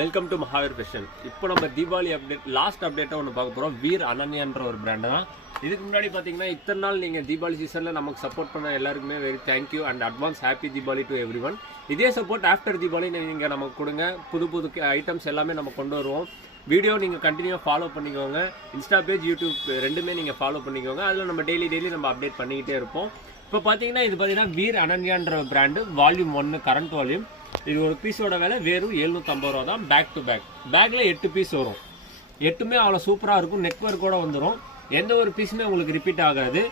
Welcome to Mahavir fashion. இப்போ நம்ம Deepavali update last அப்டேட்டை ஒன்று பார்க்க போகிறோம். வீர் அனன்யான்ற ஒரு பிராண்டு தான். இதுக்கு முன்னாடி பார்த்தீங்கன்னா இத்தனை நாள் நீங்கள் தீபாவளி சீசனில் நமக்கு சப்போர்ட் பண்ண எல்லாருக்குமே very thank you and advance happy Deepavali to every one. இதே சப்போர்ட் ஆஃப்டர் தீபாவளி நீங்கள் நமக்கு கொடுங்க. புது புது ஐட்டம்ஸ் எல்லாமே நம்ம கொண்டு வருவோம். வீடியோ நீங்கள் கண்டினியூவாக ஃபாலோ பண்ணிக்கோங்க. இன்ஸ்டா பேஜ், யூடியூப் ரெண்டுமே நீங்கள் ஃபாலோ பண்ணிக்கோங்க. அதில் நம்ம டெய்லி நம்ம அப்டேட் பண்ணிக்கிட்டே இருப்போம். இப்போ பார்த்தீங்கன்னா இது பார்த்தீங்கன்னா வீர் அனன்யான்ற பிராண்டு வால்யூம் 1 கரண்ட் வால்யூம். இது ஒரு பீஸோட விலை வெறும் 750 ரூபா தான். பேக் டு பேக் பேக்கில் 8 பீஸ் வரும். 8மே அவ்வளோ சூப்பராக இருக்கும். நெக் ஒர்க்கோட வந்துடும். எந்த ஒரு பீஸுமே உங்களுக்கு ரிப்பீட் ஆகாது.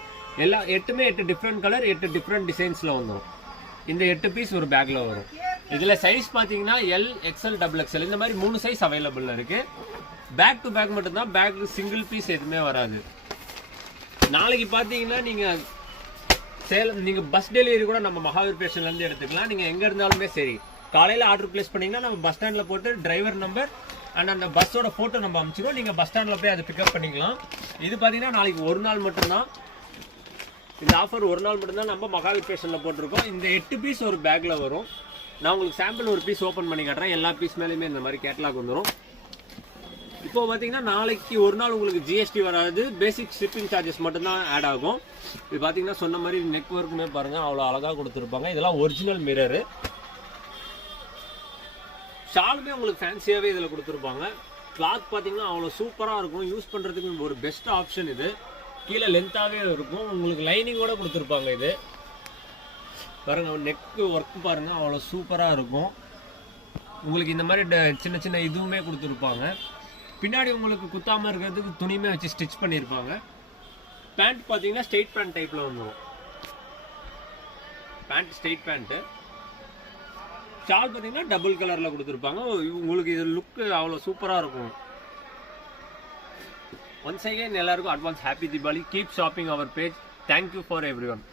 எல்லா 8மே 8 டிஃப்ரெண்ட் கலர், 8 டிஃப்ரெண்ட் டிசைன்ஸில் வந்துடும். இந்த 8 பீஸ் ஒரு பேக்கில் வரும். இதில் சைஸ் பார்த்தீங்கன்னா எல், எக்ஸ்எல், டபுள் எக்ஸ்எல் இந்த மாதிரி 3 சைஸ் அவைலபிள் இருக்குது. பேக் டு பேக் மட்டும்தான். பேக் சிங்கிள் பீஸ் எதுவுமே வராது. நாளைக்கு பார்த்தீங்கன்னா நீங்கள் சேலம், நீங்கள் பஸ் டெலிவரி கூட நம்ம மகாவீர் ஃபேஷன்லேருந்து எடுத்துக்கலாம். நீங்கள் எங்கே இருந்தாலுமே சரி, காலையில் ஆர்டர் பிளேஸ் பண்ணிங்கன்னா நம்ம பஸ் ஸ்டாண்டில் போட்டு டிரைவர் நம்பர் அண்ட் அந்த பஸ்ஸோட ஃபோட்டோ நம்ம அனுப்பிச்சிடுவோம். நீங்கள் பஸ் ஸ்டாண்டில் போய் அதை பிக்கப் பண்ணிக்கலாம். இது பார்த்தீங்கன்னா நாளைக்கு ஒரு நாள் மட்டும்தான். இந்த ஆஃபர் ஒரு நாள் மட்டும்தான் நம்ம மகாவீர் ஃபேஷனில் போட்டிருக்கோம். இந்த 8 பீஸ் ஒரு பேக்கில் வரும். நான் உங்களுக்கு சாம்பிள் ஒரு பீஸ் ஓப்பன் பண்ணி காட்டுறேன். எல்லா பீஸ் மேலேயுமே இந்த மாதிரி கேட்லாக் வந்துடும். இப்போ பார்த்தீங்கன்னா நாளைக்கு ஒரு நாள் உங்களுக்கு ஜிஎஸ்டி வராது. பேசிக் ஷிப்பிங் சார்ஜஸ் மட்டும்தான் ஆட் ஆகும். இது பார்த்தீங்கன்னா சொன்ன மாதிரி நெக் ஒர்க்குமே பாருங்கள் அவ்வளோ அழகாக கொடுத்துருப்பாங்க. இதெல்லாம் ஒரிஜினல் மிரரு. ஷாலுமே உங்களுக்கு ஃபேன்சியாகவே இதில் கொடுத்துருப்பாங்க. கிளாத் பார்த்தீங்கன்னா அவ்வளோ சூப்பராக இருக்கும். யூஸ் பண்ணுறதுக்கு ஒரு பெஸ்ட் ஆப்ஷன் இது. கீழே லென்த்தாகவே இருக்கும். உங்களுக்கு லைனிங்கோட கொடுத்துருப்பாங்க. இது பாருங்கள், நெக்கு ஒர்க்கு பாருங்கள் அவ்வளோ சூப்பராக இருக்கும். உங்களுக்கு இந்த மாதிரி சின்ன சின்ன இதுவுமே கொடுத்துருப்பாங்க. பின்னாடி உங்களுக்கு குத்தாமல் இருக்கிறதுக்கு துணியுமே வச்சு ஸ்டிச் பண்ணியிருப்பாங்க. பேண்ட் பார்த்தீங்கன்னா ஸ்ட்ரெயிட் பேண்ட் டைப்பில் வந்துடும். Pant straight pant. ஷால் பார்த்தீங்கன்னா டபுள் கலரில் கொடுத்துருப்பாங்க. உங்களுக்கு இது லுக்கு அவ்வளோ சூப்பராக இருக்கும். ஒன்ஸ் அகைன் எல்லாருக்கும் advance happy Deepavali. Keep shopping our page. Thank you for every one.